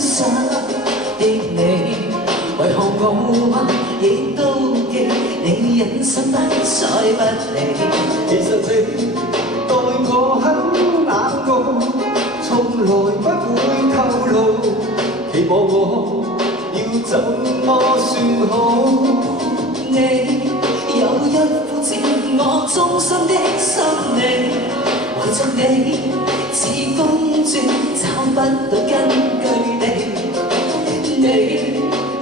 傷的你，為何我亦都記你忍心不再不理？其實你待我很冷酷，從來不會透露，期望我要怎麼算好？你有一副自我中心的心理，為着你似公主找不到根據地。你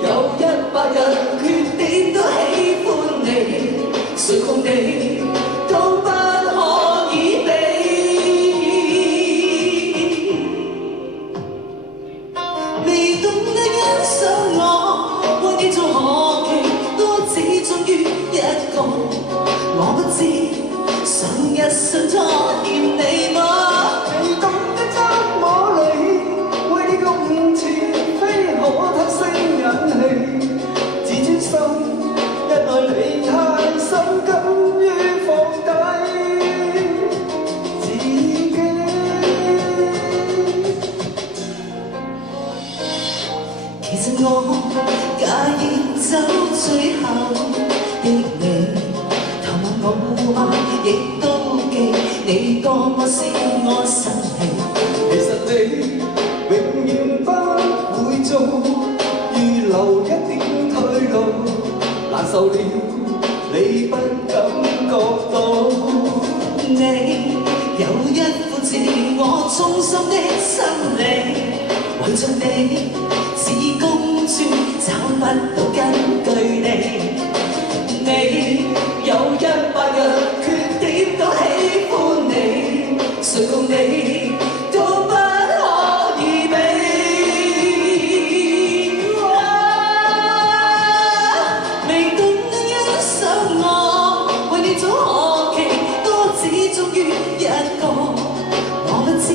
有100樣缺點都喜歡你，誰共你都不可以比。未懂得欣賞我，為你做何其多，只終於一個。我不知想一生拖欠你嗎？未懂得怎麼理，為你共前非可偷聲忍氣，自尊心一愛你太深，甘於放低自己。其實我介意走最後的你，談論我亦都記你多麼使我生氣。其實你永遠不會做，預留一點退路，難受了你不感覺到。你有一副自我中心的心理，為着你似公主找不到根據地。你有100樣缺點都喜歡你，誰共你都不可以比。未懂得欣賞我，為你做何其多，只終於一個。我不知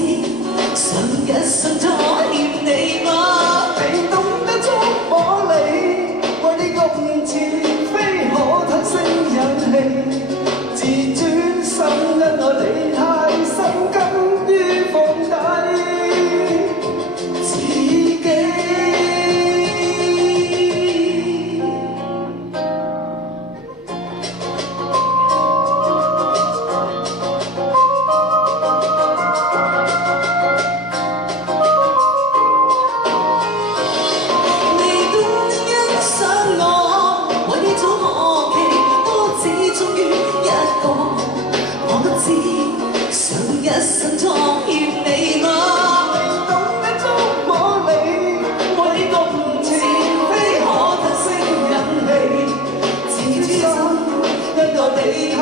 想一生拖欠你嗎？未懂得觸摸你，為你共前非可吞聲忍氣，自尊心因愛你太深，甘於放低自己。未懂得欣賞我，為你做何其多，只終於一個。我不知想一生拖欠你嗎？未懂得觸摸你，為你共前非可吞聲忍氣，自尊心因愛你太